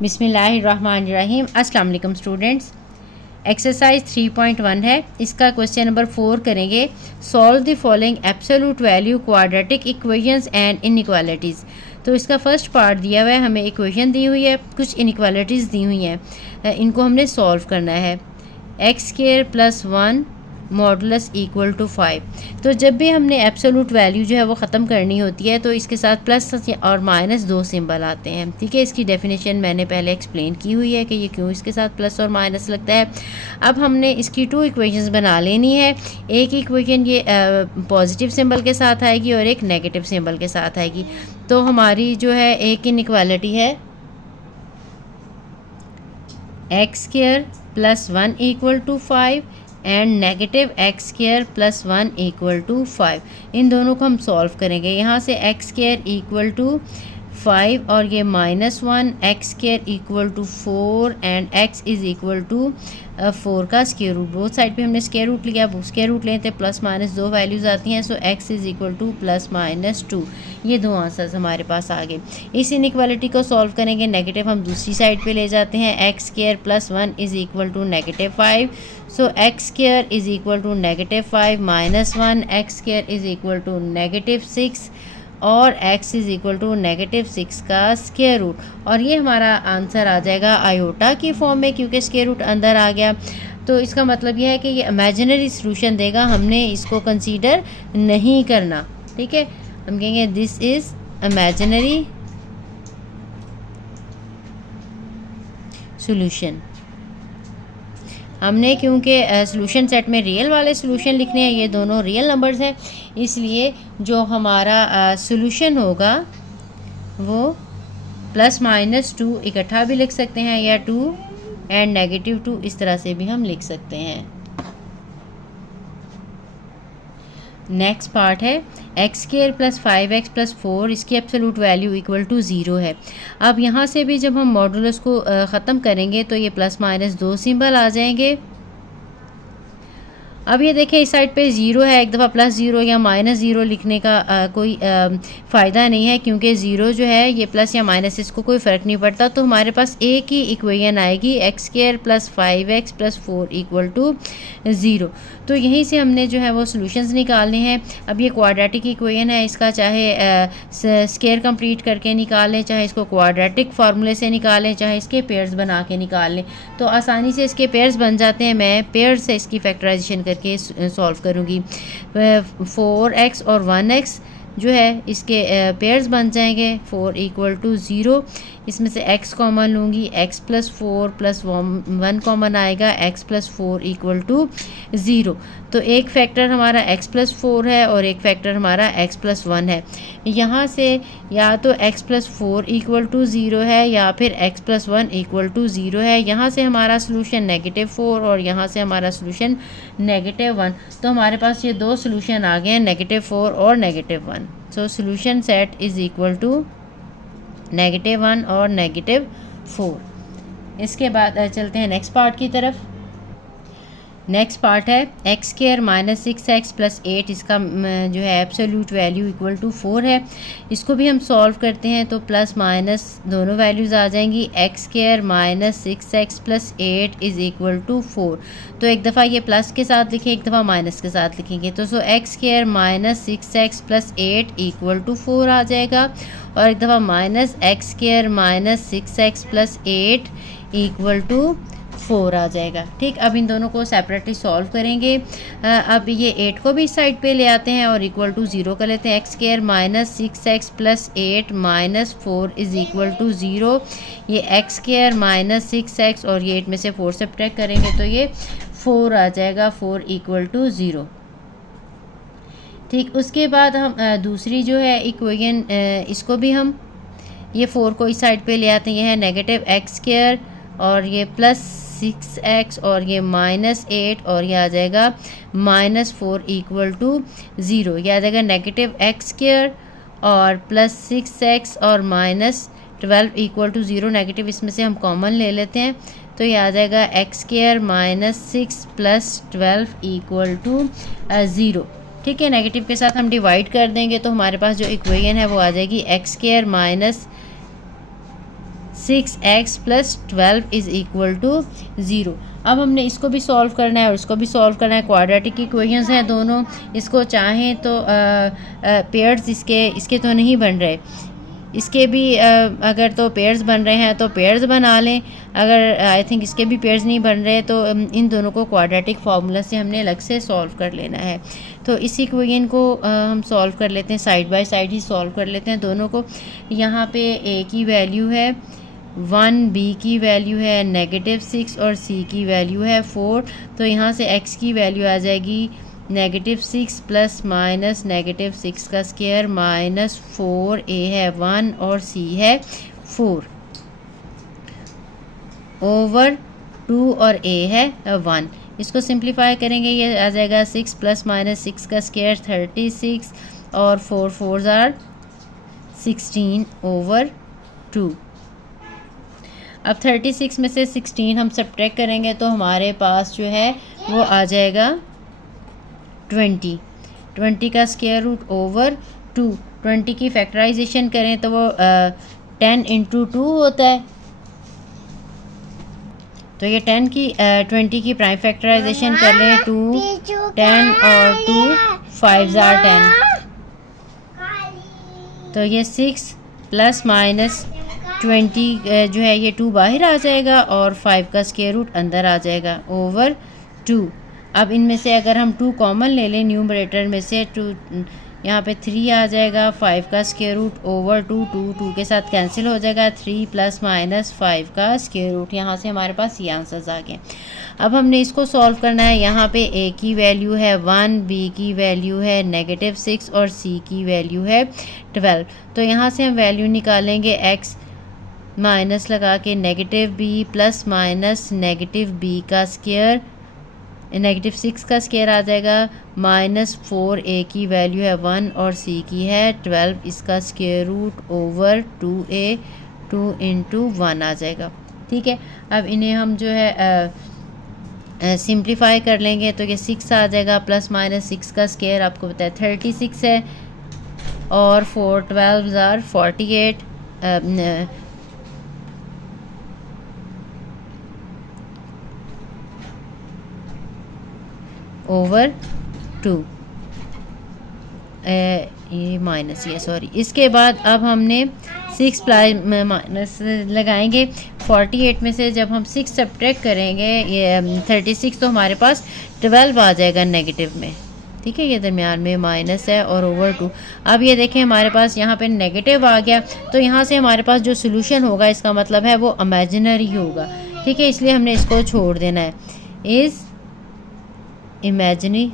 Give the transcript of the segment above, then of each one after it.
बिस्मिल्लाहिर्रहमानिर्रहीम। अस्सलाम वालेकुम स्टूडेंट्स। एक्सरसाइज 3.1 है, इसका क्वेश्चन नंबर 4 करेंगे। Solve the following absolute value quadratic equations and inequalities. तो इसका फर्स्ट पार्ट दिया हुआ है, हमें इक्वेशन दी हुई है, कुछ इनइक्वालिटीज़ दी हुई हैं, इनको हमने सॉल्व करना है। X square plus 1 modulus equal to 5। तो जब भी हमने एब्सोल्यूट वैल्यू जो है वो ख़त्म करनी होती है तो इसके साथ प्लस और माइनस दो सिंबल आते हैं। ठीक है, इसकी डेफिनेशन मैंने पहले एक्सप्लेन की हुई है कि ये क्यों इसके साथ प्लस और माइनस लगता है। अब हमने इसकी 2 इक्वेशंस बना लेनी है। एक इक्वेशन ये पॉजिटिव सिंबल के साथ आएगी और एक नेगेटिव सिंबल के साथ आएगी। तो हमारी जो है एक इनइक्वालिटी है x square plus 1 equal to 5 and negative x square plus 1 equal to 5। इन दोनों को हम सॉल्व करेंगे। यहाँ से एक्स स्क्वायर इक्वल टू 5 और ये -1, x square equal to 4 and X is equal to 4 का स्क्वायर रूट। बोथ साइड पे हमने स्क्वायर रूट लिया, स्क्वायर रूट लेते प्लस माइनस दो वैल्यूज़ आती हैं। So X is equal to plus minus 2। ये दो आंसर्स हमारे पास आ गए। इस इनइक्वालिटी को सॉल्व करेंगे। नेगेटिव हम दूसरी साइड पे ले जाते हैं। X square plus 1 is equal to -5। So x square is equal to -5 minus 1, x square is equal to -6 और x इज़ इक्वल टू -6 का स्क्वायर रूट। और ये हमारा आंसर आ जाएगा आयोटा की फॉर्म में, क्योंकि स्क्वायर रूट अंदर आ गया। तो इसका मतलब यह है कि ये इमेजिनरी सॉल्यूशन देगा, हमने इसको कंसीडर नहीं करना। ठीक है, हम कहेंगे दिस इज़ इमेजिनरी सॉल्यूशन। हमने क्योंकि सॉल्यूशन सेट में रियल वाले सॉल्यूशन लिखने हैं, ये दोनों रियल नंबर्स हैं, इसलिए जो हमारा सॉल्यूशन होगा वो प्लस माइनस 2 इकट्ठा भी लिख सकते हैं या 2 एंड -2 इस तरह से भी हम लिख सकते हैं। नेक्स्ट पार्ट है x square plus 5x plus 4, इसकी एब्सोल्यूट वैल्यू इक्वल टू 0 है। अब यहाँ से भी जब हम मॉडुलस को ख़त्म करेंगे तो ये प्लस माइनस दो सिंबल आ जाएंगे। अब ये देखें इस साइड पे 0 है, एक दफ़ा +0 या -0 लिखने का कोई फ़ायदा नहीं है, क्योंकि 0 जो है ये प्लस या माइनस इसको कोई फ़र्क नहीं पड़ता। तो हमारे पास एक ही इक्वेशन आएगी x square plus 5x plus 4 equal to 0। तो यहीं से हमने जो है वो सॉल्यूशंस निकालने हैं। अब ये क्वाड्रेटिक इक्वेशन है, इसका चाहे स्क्वायर कंप्लीट करके निकालें, चाहे इसको क्वाड्रेटिक फार्मूले से निकालें, चाहे इसके पेयर्स बना के निकाल लें, तो आसानी से इसके पेयर्स बन जाते हैं। मैं पेयर से इसकी फैक्टराइजेशन करके सॉल्व करूँगी। 4x और 1x जो है इसके पेयर्स बन जाएंगे। 4 इक्वल टू 0, इसमें से x कॉमन लूँगी, x प्लस 4 प्लस 1 कॉमन आएगा, x प्लस 4 इक्वल टू 0। तो एक फैक्टर हमारा x प्लस 4 है और एक फैक्टर हमारा x प्लस 1 है। यहाँ से या तो x प्लस 4 इक्वल टू 0 है या फिर x प्लस 1 इक्वल टू 0 है। यहाँ से हमारा सोल्यूशन -4 और यहाँ से हमारा सोल्यूशन -1। तो हमारे पास ये दो सोल्यूशन आ गए हैं, -4 और -1। So solution set is equal to -1 और -4। इसके बाद चलते हैं नेक्स्ट पार्ट की तरफ। नेक्स्ट पार्ट है x square minus 6x plus 8, इसका जो है एब्सोल्यूट वैल्यू इक्वल टू 4 है। इसको भी हम सॉल्व करते हैं तो प्लस माइनस दोनों वैल्यूज़ आ जाएंगी। X square minus 6x plus 8 is equal to 4। तो एक दफ़ा ये प्लस के साथ लिखें, एक दफ़ा माइनस के साथ लिखेंगे। तो so x square minus 6x plus 8 equal to 4 आ जाएगा, और एक दफ़ा minus X square minus 6x plus 8 equal to 4 आ जाएगा। ठीक, अब इन दोनों को सेपरेटली सॉल्व करेंगे। अब ये 8 को भी इस साइड पे ले आते हैं और इक्वल टू 0 कर लेते हैं। X square minus 6x plus 8 minus 4 is equal to 0। ये एक्स स्क्वायर माइनस 6x और ये 8 में से 4 सब्ट्रैक्ट करेंगे तो ये 4 आ जाएगा, 4 इक्वल टू 0। ठीक, उसके बाद हम दूसरी जो है इक्वेशन, इसको भी हम ये 4 को इस साइड पे ले आते हैं। ये है नेगेटिव एक्स स्क्वायर और ये प्लस 6x और ये -8 और ये आ जाएगा -4 इक्वल टू 0। ये आ जाएगा नेगेटिव एक्स स्क्वायर और प्लस 6x और -12 इक्वल टू 0। नेगेटिव इसमें से हम कॉमन ले लेते हैं तो ये आ जाएगा x square -6 plus 12 equal to 0। ठीक है, नेगेटिव के साथ हम डिवाइड कर देंगे तो हमारे पास जो इक्वेशन है वो आ जाएगी x square minus 6x plus 12 is equal to 0। अब हमने इसको भी सॉल्व करना है और इसको भी सॉल्व करना है। क्वाड्रेटिक इक्वेशंस हैं दोनों, इसको चाहें तो पेयर्स इसके तो नहीं बन रहे, इसके भी अगर तो पेयर्स बन रहे हैं तो पेयर्स बना लें। अगर आई थिंक इसके भी पेयर्स नहीं बन रहे तो इन दोनों को क्वाड्रेटिक फार्मूला से हमने अलग से सॉल्व कर लेना है। तो इस इक्वेशन को हम सॉल्व कर लेते हैं, side by side he solve कर लेते हैं दोनों को। यहाँ पे a की वैल्यू है 1, b की वैल्यू है -6 और c की वैल्यू है 4। तो यहाँ से x की वैल्यू आ जाएगी -6 प्लस माइनस -6 का स्क्वायर माइनस 4, a है 1 और c है 4 ओवर 2 और a है 1। इसको सिंप्लीफाई करेंगे, ये आ जाएगा 6 प्लस माइनस 6 का स्क्वायर 36 और 4 4 आर 16 ओवर 2। अब 36 में से 16 हम सब्ट्रैक्ट करेंगे तो हमारे पास जो है वो आ जाएगा 20 का स्क्वायर रूट ओवर 2। 20 की फैक्टराइजेशन करें तो वो 10 इंटू 2 होता है। तो ये 20 की प्राइम फैक्टराइजेशन कर लें, 2 10 और 2 5 आर 10। तो ये 6 प्लस माइनस 20 जो है ये 2 बाहर आ जाएगा और 5 का स्क्वायर रूट अंदर आ जाएगा ओवर 2। अब इनमें से अगर हम 2 कॉमन ले लें न्यूमरेटर में से, 2 यहाँ पे 3 आ जाएगा, 5 का स्क्वायर रूट ओवर 2, 2 के साथ कैंसिल हो जाएगा, 3 प्लस माइनस 5 का स्क्वायर रूट। यहाँ से हमारे पास ये आंसर्स आ गए। अब हमने इसको सॉल्व करना है। यहाँ पे a की वैल्यू है 1, b की वैल्यू है -6 और c की वैल्यू है 12। तो यहाँ से हम वैल्यू निकालेंगे x माइनस लगा के -b प्लस माइनस -b का स्क्वायर, -6 का स्क्वायर आ जाएगा, -4, a की वैल्यू है 1 और c की है 12, इसका square root over 2a 2 into 1 आ जाएगा। ठीक है, अब इन्हें हम जो है सिंप्लीफाई कर लेंगे तो ये 6 आ जाएगा, प्लस माइनस 6 का स्क्वायर आपको पता है 36 है और 4 12 आर 48 ओवर 2। ये माइनस, ये सॉरी। इसके बाद अब हमने 6 माइनस लगाएंगे। 48 में से जब हम 6 सब्ट्रैक्ट करेंगे ये 36, तो हमारे पास 12 आ जाएगा नेगेटिव में। ठीक है, ये दरमियान में माइनस है और ओवर 2। अब ये देखें हमारे पास यहाँ पे नेगेटिव आ गया, तो यहाँ से हमारे पास जो सोल्यूशन होगा इसका मतलब है वो इमेजिनरी होगा। ठीक है, इसलिए हमने इसको छोड़ देना है। Is imaginary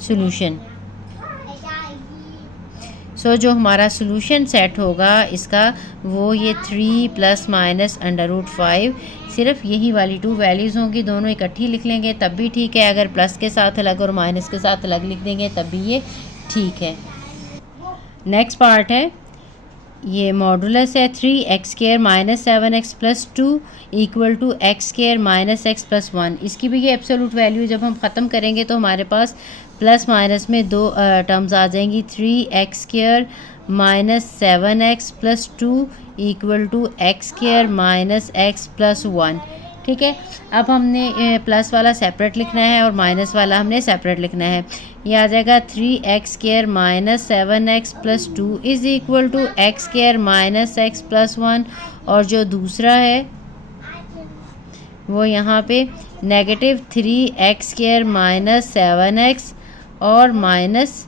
solution. सो जो हमारा सोल्यूशन सेट होगा इसका वो ये 3 प्लस माइनस √5, सिर्फ यही वाली 2 वैल्यूज़ होंगी, दोनों इकट्ठी लिख लेंगे तब भी ठीक है। अगर प्लस के साथ अलग और माइनस के साथ अलग लिख देंगे तब भी ये ठीक है। नेक्स्ट पार्ट है, ये मॉडुलस है 3x² minus 7x plus 2 equal to x² minus x plus 1। इसकी भी ये एब्सोल्यूट वैल्यू जब हम ख़त्म करेंगे तो हमारे पास प्लस माइनस में 2 टर्म्स आ जाएंगी, 3x² minus 7x plus 2 equal to x² minus x plus 1। ठीक है, अब हमने प्लस वाला सेपरेट लिखना है और माइनस वाला हमने सेपरेट लिखना है। ये आ जाएगा 3x² minus 7x plus 2 is equal to x² minus x plus 1, और जो दूसरा है वो यहाँ पे -3x² माइनस 7x और minus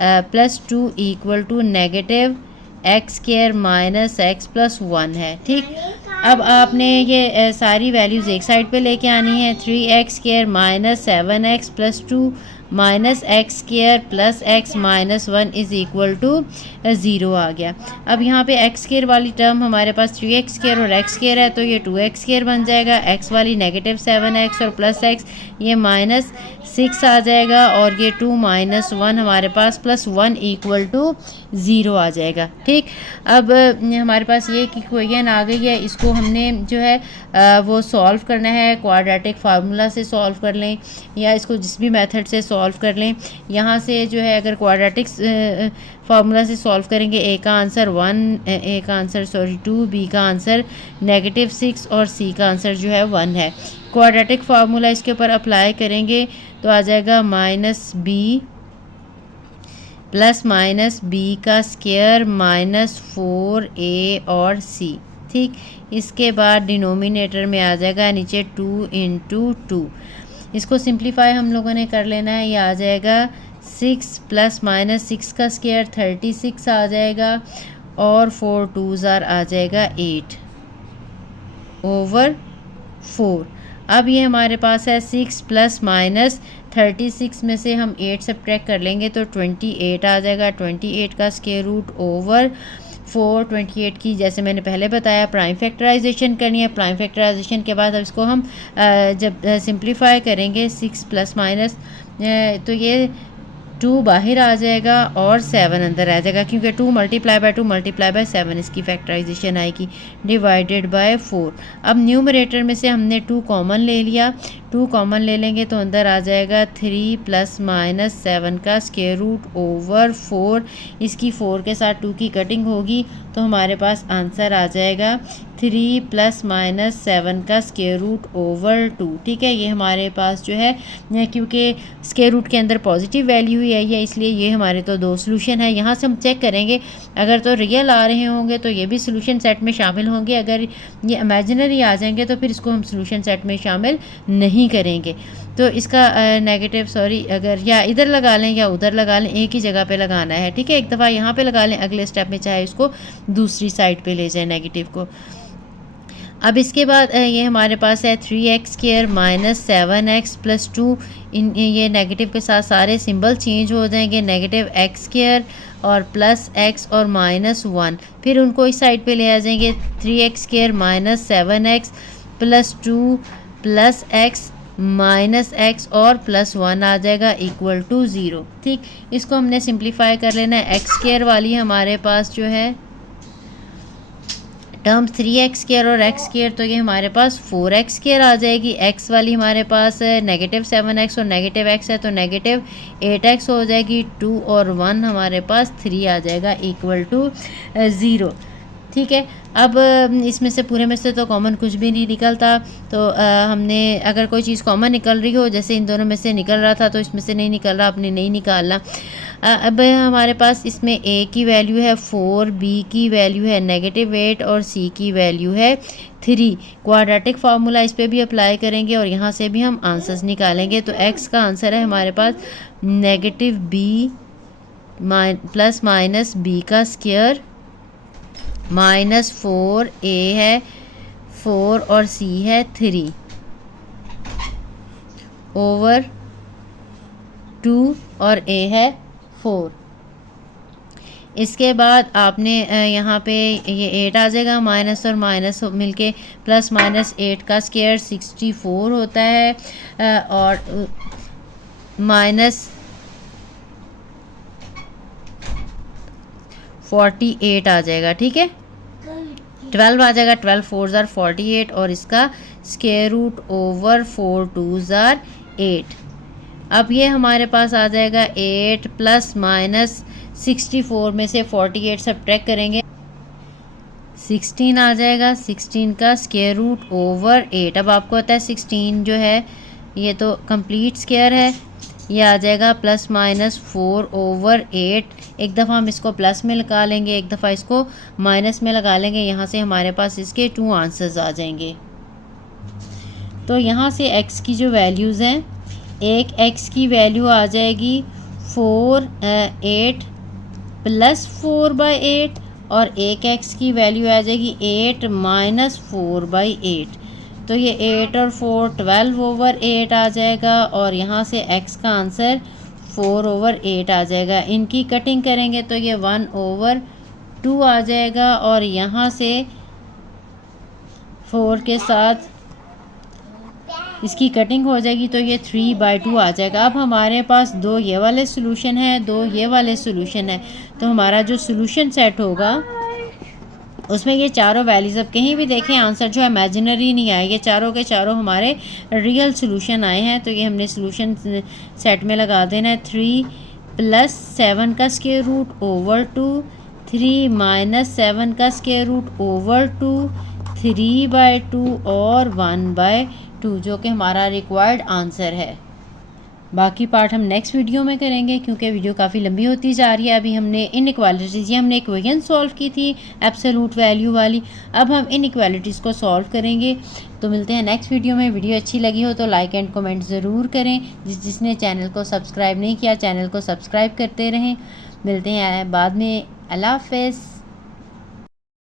plus 2 equal to -x² minus x plus 1 है। ठीक, अब आपने ये सारी वैल्यूज़ एक साइड पे लेके आनी है। 3x² minus 7x plus 2 minus x² plus x minus 1 is equal to 0 आ गया। अब यहाँ पे x² वाली टर्म हमारे पास 3x² और x² है तो ये 2x² बन जाएगा, x वाली -7x और प्लस x ये -6 आ जाएगा, और ये 2 - 1 हमारे पास प्लस 1 इक्वल टू ज़ीरो आ जाएगा। ठीक, अब हमारे पास ये इक्वेशन आ गई है, इसको हमने जो है वो सॉल्व करना है। क्वाड्रेटिक फार्मूला से सॉल्व कर लें या इसको जिस भी मेथड से सॉल्व कर लें। यहाँ से जो है अगर क्वाड्रेटिक फार्मूला से सॉल्व करेंगे, ए का आंसर 1, ए का आंसर 2, बी का आंसर -6 और सी का आंसर जो है 1 है। क्वाड्रेटिक फार्मूला इसके ऊपर अप्लाई करेंगे तो आ जाएगा -b प्लस माइनस बी का स्क्वायर -4a और c। ठीक, इसके बाद डिनोमिनेटर में आ जाएगा नीचे 2 × 2। इसको सिंप्लीफाई हम लोगों ने कर लेना है। ये आ जाएगा 6 प्लस माइनस 6 का स्क्वायर 36 आ जाएगा और 4 2s आ जाएगा 8/4। अब ये हमारे पास है 6 प्लस माइनस 36 में से हम 8 सब्ट्रैक्ट कर लेंगे तो 28 आ जाएगा। 28 का स्क्वायर रूट ओवर 4। 28 की जैसे मैंने पहले बताया प्राइम फैक्टराइजेशन करनी है। प्राइम फैक्टराइजेशन के बाद अब इसको हम जब सिंप्लीफाई करेंगे 6 प्लस माइनस तो ये 2 बाहर आ जाएगा और 7 अंदर आ जाएगा, क्योंकि 2 × 2 × 7 इसकी फैक्टराइजेशन आएगी डिवाइडेड बाय 4। अब न्यूमरेटर में से हमने 2 कॉमन ले लिया। 2 कॉमन ले लेंगे तो अंदर आ जाएगा 3 प्लस माइनस 7 का स्क्वायर रूट ओवर 4। इसकी 4 के साथ 2 की कटिंग होगी तो हमारे पास आंसर आ जाएगा 3 प्लस माइनस 7 का स्क्वायर रूट ओवर 2। ठीक है, ये हमारे पास जो है क्योंकि स्क्वायर रूट के अंदर पॉजिटिव वैल्यू ही आई है इसलिए ये हमारे तो 2 सॉल्यूशन है। यहाँ से हम चेक करेंगे अगर तो रियल आ रहे होंगे तो ये भी सॉल्यूशन सेट में शामिल होंगे, अगर ये इमेजिनरी आ जाएंगे तो फिर इसको हम सॉल्यूशन सेट में शामिल नहीं करेंगे। तो इसका नेगेटिव अगर या इधर लगा लें या उधर लगा लें, एक ही जगह पे लगाना है। ठीक है, एक दफ़ा यहाँ पे लगा लें, अगले स्टेप में चाहे इसको दूसरी साइड पे ले जाएं नेगेटिव को। अब इसके बाद ये हमारे पास है 3x² -7x + 2। ये नेगेटिव के साथ सारे सिंबल चेंज हो जाएंगे, -x² और +x और -1। फिर उनको इस साइड पे ले आ जाएंगे 3x² -7x + 2 + x -x और +1 आ जाएगा = 0। ठीक, इसको हमने सिंप्लीफाई कर लेना है। x² वाली हमारे पास जो है टर्म 3x² और x² तो ये हमारे पास 4x² आ जाएगी। x वाली हमारे पास -7x और -x है तो -8x हो जाएगी। 2 और 1 हमारे पास 3 आ जाएगा = 0। ठीक है, अब इसमें से पूरे में से तो कॉमन कुछ भी नहीं निकलता, तो हमने अगर कोई चीज़ कॉमन निकल रही हो, जैसे इन दोनों में से निकल रहा था तो इसमें से नहीं निकल रहा, आपने नहीं निकालना। अब हमारे पास इसमें a की वैल्यू है 4, b की वैल्यू है -8 और c की वैल्यू है 3। क्वाड्रेटिक फार्मूला इस पर भी अप्लाई करेंगे और यहाँ से भी हम आंसर्स निकालेंगे। तो x का आंसर है हमारे पास -b प्लस माइनस b का स्क्वायर -4, a है 4 और c है 3 ओवर 2 और a है 4। इसके बाद आपने यहाँ पे ये 8 आ जाएगा, माइनस और माइनस मिलके +-8 का स्क्वायर 64 होता है और -48 आ जाएगा। ठीक है, 12 आ जाएगा, 12 4s are 48 और इसका square root over 4 2s are 8। अब ये हमारे पास आ जाएगा 8 प्लस माइनस 64 में से 48 सब्ट्रैक्ट करेंगे 16 आ जाएगा। 16 का स्क्वायर रूट ओवर 8। अब आपको पता है 16 जो है ये तो कंप्लीट स्क्वायर है, ये आ जाएगा +-4 ओवर 8। एक दफ़ा हम इसको प्लस में लगा लेंगे, एक दफ़ा इसको माइनस में लगा लेंगे। यहाँ से हमारे पास इसके 2 आंसर्स आ जाएंगे। तो यहाँ से x की जो वैल्यूज़ हैं, एक x की वैल्यू आ जाएगी 8 + 4/8 और एक x की वैल्यू आ जाएगी 8 - 4/8। तो ये 8 और 4 12 ओवर 8 आ जाएगा और यहाँ से x का आंसर 4 ओवर 8 आ जाएगा। इनकी कटिंग करेंगे तो ये 1 ओवर 2 आ जाएगा और यहाँ से 4 के साथ इसकी कटिंग हो जाएगी तो ये 3/2 आ जाएगा। अब हमारे पास 2 ये वाले सोल्यूशन है, 2 ये वाले सोल्यूशन है, तो हमारा जो सोल्यूशन सेट होगा उसमें ये चारों वैल्यूज़, अब कहीं भी देखें आंसर जो है इमेजिनरी नहीं आए, ये चारों के चारों हमारे रियल सोल्यूशन आए हैं। तो ये हमने सोल्यूशन सेट में लगा देना है 3 + 7 का स्क्वायर रूट ओवर 2, 3 - 7 का स्क्वायर रूट ओवर 2, 3/2 और 1/2 जो कि हमारा रिक्वायर्ड आंसर है। बाकी पार्ट हम नेक्स्ट वीडियो में करेंगे क्योंकि वीडियो काफ़ी लंबी होती जा रही है। अभी हमने इनइक्वालिटीज़, ये हमने इक्वेशन सॉल्व की थी एब्सोल्यूट वैल्यू वाली, अब हम इनइक्वालिटीज़ को सॉल्व करेंगे। तो मिलते हैं नेक्स्ट वीडियो में। वीडियो अच्छी लगी हो तो लाइक एंड कमेंट ज़रूर करें। जिसने चैनल को सब्सक्राइब नहीं किया, चैनल को सब्सक्राइब करते रहें। मिलते हैं बाद में। अल्लाह हाफ़िज़।